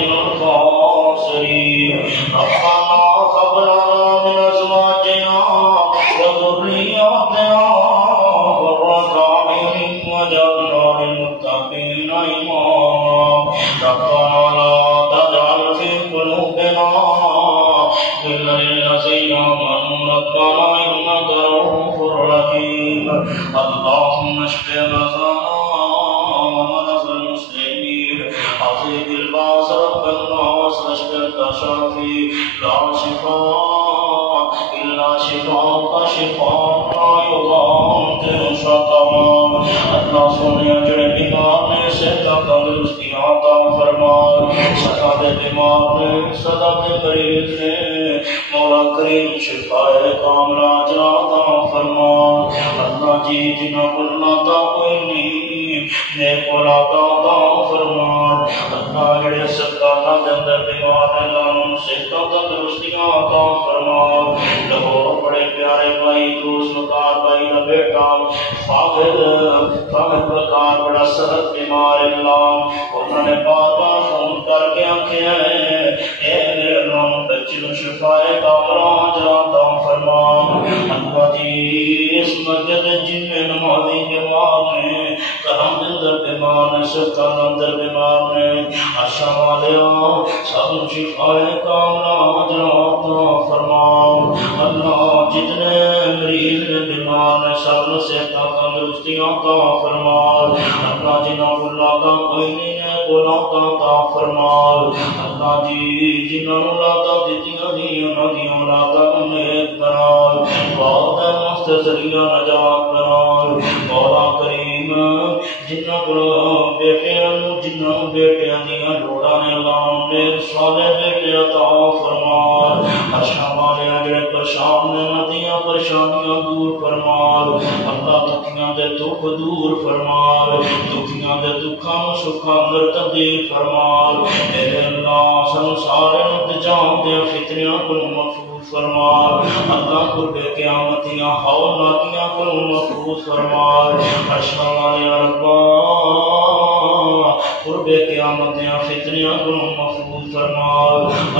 من الخاسرين ربنا هب لنا من أزواجنا وذرياتنا قرة أعين واجعلنا للمتقين إماما ربنا لا تجعل في قلوبنا غلا للذين آمنوا ربنا إنك رؤوف رحيم اللهم اشف مرضانا ومرضى المسلمين عظيم الباس رب الناس واشف أنت شافي لا شفاء إلا شفاءك شفاء لا يغادر سقما اللہ سونے جڑے بیمار نے صحت تندرستی عطا فرما سدا دے بیمار نے سدا دے مریض نے مولا کریم شفائے کاملہ عطا فرما اللہ جی جنہاں کو لاتا کوئی نہیں نیک اولاد عطا فرما اللہ جڑے سرکاراں دے اندر بیمار نے اللہ صحت تندرستی عطا فرما لاہور بڑے پیارے بھائی دوست مکار بھائی کا بیٹا حافظ بکار بڑا سخت بیمار اللہ انہوں نے بار بار فون کر کے آنکھیں اے میرے اللہ بچے کو شفائے کاملہ عطا فرما اللہ جی اس مسجد جن میں نمازی بیمار ہیں کرم اندر بیمار ہیں سرکار اندر بیمار ہیں عشاء والے سب شفائے کاملہ عطا فرما اللہ جتنے مریض میں بیمار ہیں سب صحت تندرستی عطا فرما اللہ جنہوں کو لاتا کوئی نہیں ہے اولاد عطا فرما اللہ جی جنہوں لاتا دیتیاں دی انہوں دی اولادا نیک بنا بہت مختصریہ نجات بنا مولا کریم جنہوں کو بیٹیاں بیٹیاں دیاں لوڑا نے اللہ نے صالح بیٹے عطا فرما عشاء والے جڑے پریشان نے ندیاں پریشانیاں دور فرما اللہ دکھیاں دے دکھ دور فرما دکھیاں دے دکھاں سکھاں اندر تبدیل فرما میرے اللہ سن سارے انتظام دے فتنیاں کو محفوظ فرما اللہ قرب قیامتیاں ہولناکیاں کو محفوظ فرما عشاء والے ربا قرب قیامتیاں فتنیاں کو محفوظ فرما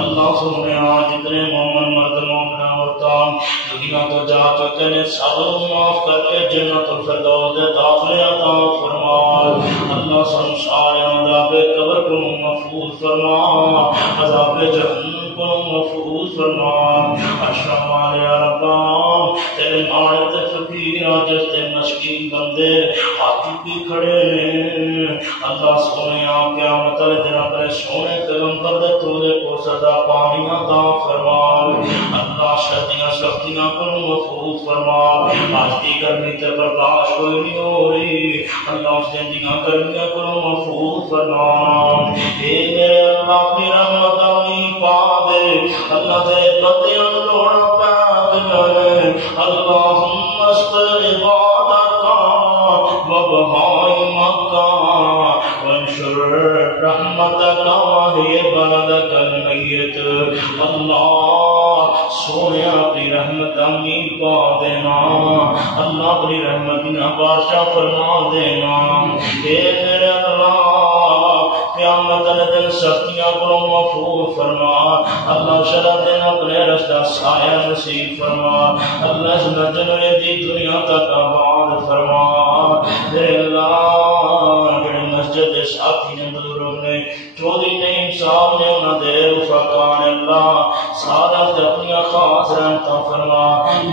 اللہ سونے جتنے مومن مرد مومنہ عورتاں دنیا تو جا چکے نے سب معاف کر کے جنت الفردوس دے داخلے عطا فرما اللہ سن سارے عذاب قبر کو محفوظ فرما عذاب جہنم کو محفوظ فرما عشاء والے ربا تیرے مانے تے فقیر عاجز تے مسکین بندے ہاتھ بھی کھڑے ہیں اللہ سونے قیامت والے دن اپنے سونے پیغمبر دے تولے کو سزا پانی عطا فرما اللہ شدیاں سختیاں کو محفوظ فرما آج کی گرمی تے برداشت کوئی نہیں ہو رہی اللہ اس دن دیاں گرمیاں کو محفوظ فرما اے میرے اللہ اپنی رحمت اپنی پا دے اللہ دے بندیاں لوڑا پا دے اللہم استر عبادک وبہائی مکہ وانشر رحمتک وحی بلدک المیت اللہ سونے اپنی رحمت امین پا دینا اللہ اپنی رحمت نہ بادشاہ فرما دینا اے میرے اللہ قیامت دن سختیاں کو محفوظ فرما اللہ شرع دن اپنے رشتہ سایہ نصیب فرما اللہ اس نجلے دی دنیا تک آباد فرما میرے اللہ جڑے مسجد دے ساتھی نے بزرگ نے چودھری نے صاحب نے انہاں دے رفقان اللہ سارا تے اپنی خاص رحمتاں فرما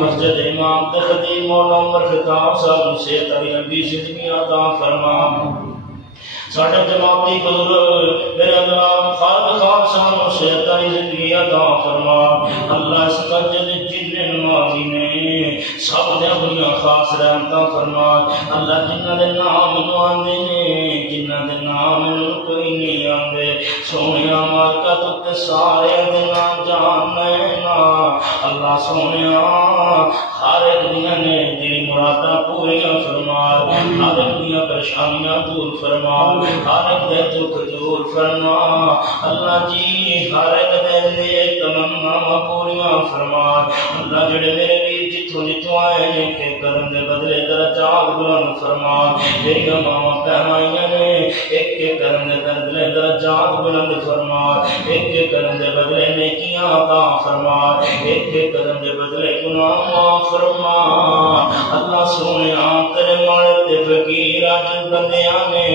مسجد امام تے خطیب مولانا عمر خطاب صاحب سے تری لمبی زندگی عطا فرما ساڈے جماعتی بزرگ میرے اللہ خالق خان صاحب سے تری زندگی عطا فرما اللہ اس مسجد جتنے نمازی نے سب نے اپنی خاص رحمتاں فرما اللہ جنہاں دے نام آندے نے جنہاں دے نام کوئی نہیں آندے سونیا مالکا تو تے سارے دے نام جاننا اللہ سونیا ہر ایک دنیا نے تیری مراداں پوریاں فرما ہر ایک دنیا پریشانیاں دور فرما ہر ایک دے دکھ دور فرما اللہ جی ہر ایک دے تمنا پوریاں فرما اللہ جڑے میرے ویر جتوں جتوں آئے نے کہ قدم دے بدلے درجات بلند فرما میری ماں بہنائیاں نے ایک قدم دے بدلے درجات بلند فرما ایک قدم دے بدلے نیکیاں عطا فرما ایک قدم دے بدلے گناہ معاف فرما اللہ سونیا تیرے ماڑے تے فقیر اج بندیاں نے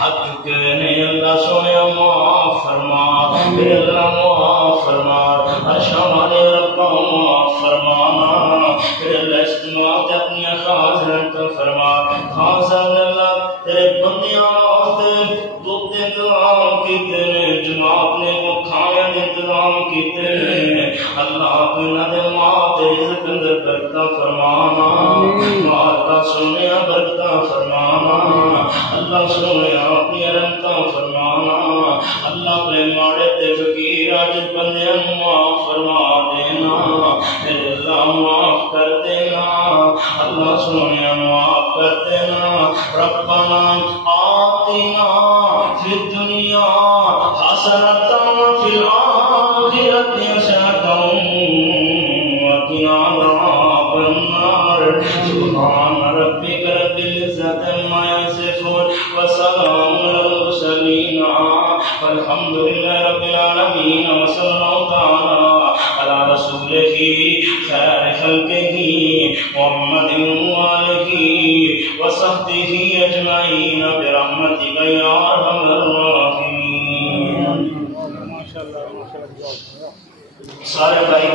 ہاتھ چکے نے اللہ سونیا معاف فرما میرے اللہ معاف فرما ارشاں والے ربا معاف فرمانا میرے اللہ استماع تے اپنی خاص رحمت فرما خاص اللہ تیرے بندیاں واسطے دودھ دے انتظام کیتے نے جماعت نے وہ کھانے دے انتظام کیتے نے اللہ اپنا دے ماں تے رزق اندر برکت فرمانا مال کا سونے برکت فرمانا اللہ سونے اپنی رحمت فرمانا اللہ اپنے ماڑے تے فقیر اج بندیاں معاف فرما دینا میرے اللہ معاف کر دینا اللہ سونے معاف کر دینا ربنا آتنا فی الدنیا حسنۃ وفی الآخرۃ حسنۃ وقنا عذاب النار سبحان ربک رب العزۃ عما یصفون وسلام علی المرسلین والحمد للہ رب العالمین وصلی اللہ تعالی علی رسولہ خیر خلقہ محمد وآلہ وصحبہ اجمعین برحمتک یا ارحم الراحمین. سارے بھائی